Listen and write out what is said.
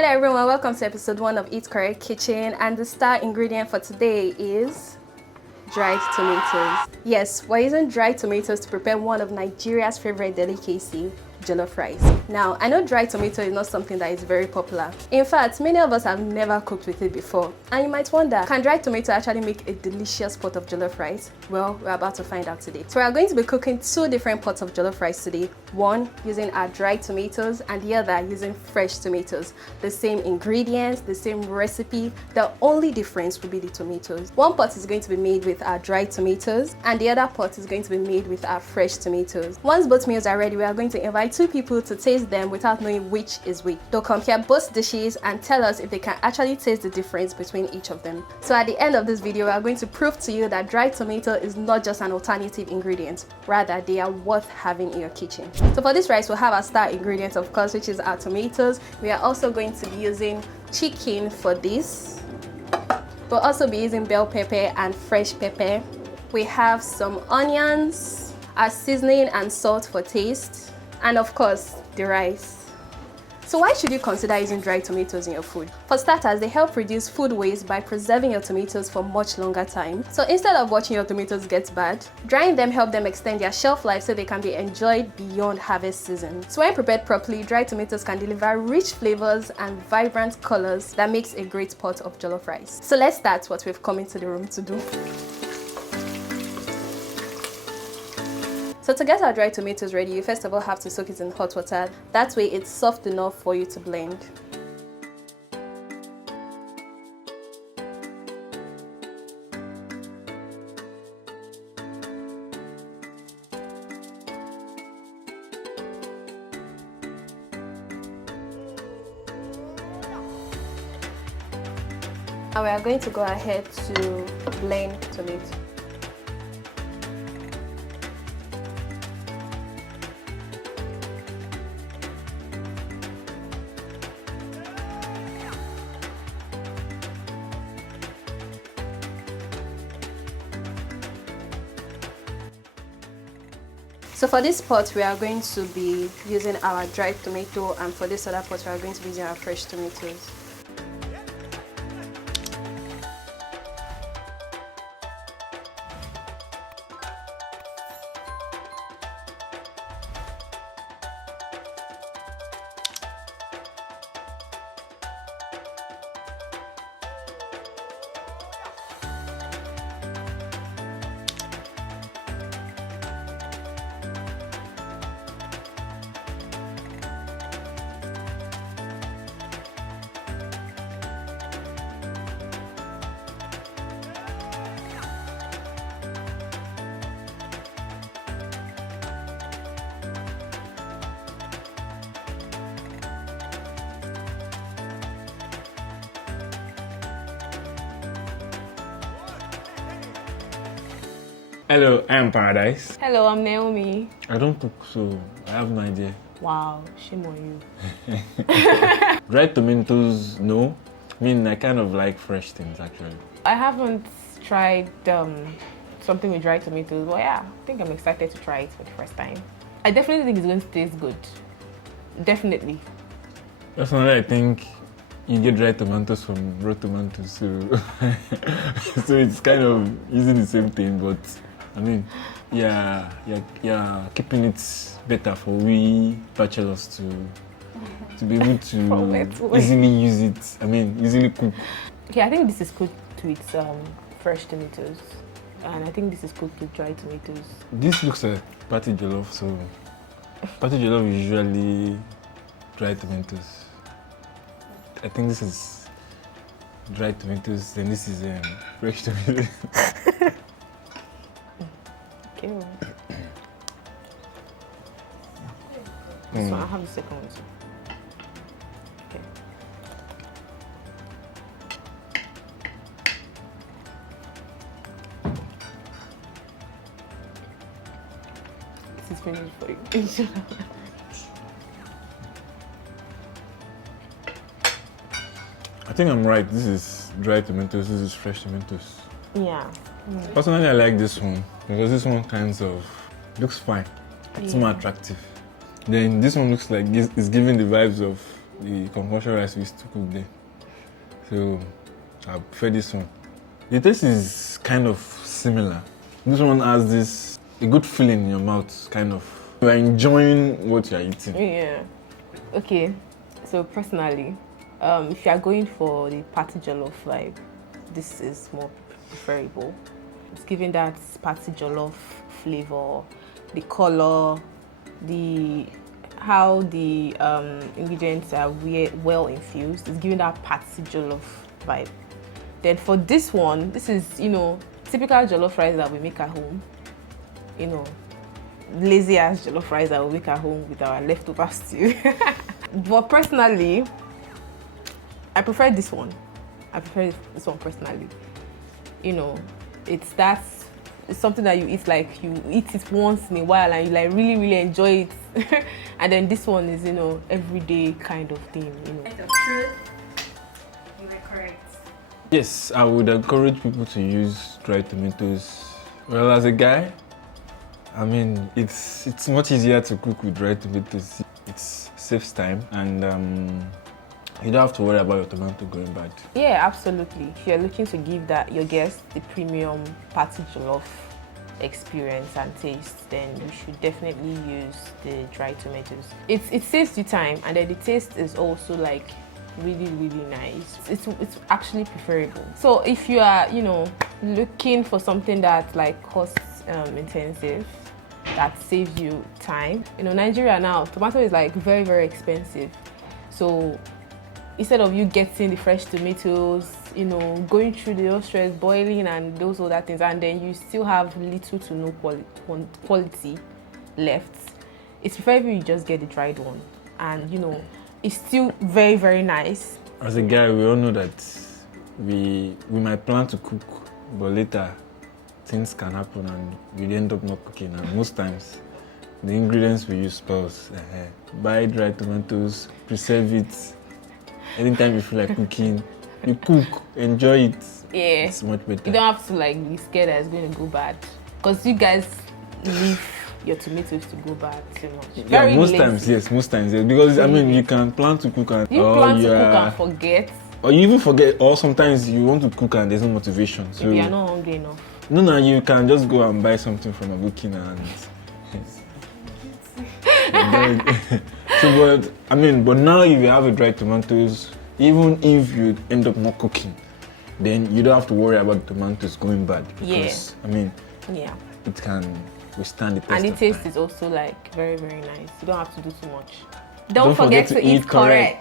Hello everyone, welcome to episode 1 of EatKorret Kitchen, and the star ingredient for today is dried tomatoes. Yes, we're using dried tomatoes to prepare one of Nigeria's favorite delicacy, jollof rice. Now, I know dried tomato is not something that is very popular. In fact, many of us have never cooked with it before. And you might wonder, can dried tomato actually make a delicious pot of jollof rice? Well, we're about to find out today. So we are going to be cooking 2 different pots of jollof rice today. One using our dried tomatoes and the other using fresh tomatoes. The same ingredients, the same recipe. The only difference will be the tomatoes. One pot is going to be made with our dried tomatoes and the other pot is going to be made with our fresh tomatoes. Once both meals are ready, we are going to invite 2 people to taste them without knowing which is which. They'll compare both dishes and tell us if they can actually taste the difference between each of them. So at the end of this video, we are going to prove to you that dried tomato is not just an alternative ingredient, rather they are worth having in your kitchen. So for this rice, we'll have our star ingredient, of course, which is our tomatoes. We are also going to be using chicken for this. We'll also be using bell pepper and fresh pepper. We have some onions, our seasoning and salt for taste, and of course, the rice. So why should you consider using dried tomatoes in your food? For starters, they help reduce food waste by preserving your tomatoes for much longer time. So instead of watching your tomatoes get bad, drying them help them extend their shelf life so they can be enjoyed beyond harvest season. So when prepared properly, dried tomatoes can deliver rich flavors and vibrant colors that makes a great pot of jollof rice. So let's start what we've come into the room to do. So to get our dried tomatoes ready, you first of all have to soak it in hot water. That way it's soft enough for you to blend. And we are going to go ahead to blend tomato. So for this pot, we are going to be using our dried tomato, and for this other pot, we are going to be using our fresh tomatoes. Hello, I'm Paradise. Hello, I'm Naomi. I don't cook, so I have no idea. Wow, shame on you. Dried tomatoes, no. I mean, I kind of like fresh things, actually. I haven't tried something with dried tomatoes, but yeah, I think I'm excited to try it for the first time. I definitely think it's going to taste good. Definitely. Personally, I think you get dried tomatoes from raw tomatoes, so so it's kind of using the same thing, but I mean, yeah, keeping it better for we bachelors to be able to easily use it. I mean, easily cook. Okay, I think this is cooked with fresh tomatoes, and I think this is cooked with dried tomatoes. This looks like party jollof, so party jollof is usually dried tomatoes. I think this is dried tomatoes, then this is fresh tomatoes. Okay. So I have the second one too. Okay. This is finished for you. I think I'm right. This is dried tomatoes, this is fresh tomatoes. Yeah. Personally, I like this one because this one kind of looks fine. It's more attractive. Then this one looks like it's giving the vibes of the concoction rice we used to cook there. So I prefer this one. The taste is kind of similar. This one has a good feeling in your mouth, kind of. You're enjoying what you're eating. Yeah. Okay. So personally, if you are going for the party jollof vibe, this is more preferable. It's giving that party jollof flavor, the color, how the ingredients are well infused. It's giving that party jollof vibe. Then for this one, this is, typical jollof rice that we make at home. Lazy ass jollof rice that we make at home with our leftover stew. But personally, I prefer this one. I prefer this one personally. It's something that you eat, like you eat it once in a while and you like really, really enjoy it. And then this one is, everyday kind of thing, Truth, you were correct. Yes, I would encourage people to use dried tomatoes. Well, as a guy, I mean, it's much easier to cook with dried tomatoes. It saves time and you don't have to worry about your tomato going bad. Yeah, absolutely. If you're looking to give your guests the premium party jollof experience and taste, then you should definitely use the dried tomatoes. It saves you time, and then the taste is also like really, really nice. It's actually preferable. So if you are, looking for something that like costs intensive, that saves you time. Nigeria now, tomato is like very, very expensive. So instead of you getting the fresh tomatoes, going through the stress, boiling and those other things, and then you still have little to no quality left, it's preferable you just get the dried one. And it's still very, very nice. As a guy, we all know that we might plan to cook, but later things can happen and we end up not cooking. And most times, the ingredients we use spoils. Buy dried tomatoes, preserve it. Anytime you feel like cooking, you cook, enjoy it. Yeah. It's much better. You don't have to be scared that it's going to go bad. Because you guys leave your tomatoes to go bad too much. Yeah, most times, yes. Because, I mean, you can plan to cook and... You plan to cook and forget. Or you even forget, or sometimes you want to cook and there's no motivation. So if you are not hungry enough. No, you can just go and buy something from a booking and... but now if you have a dried tomatoes, even if you end up not cooking, then you don't have to worry about the tomatoes going bad. Because, yeah. It can withstand the test. And the taste time. is also very, very nice. You don't have to do too much. Don't forget to eat Korret.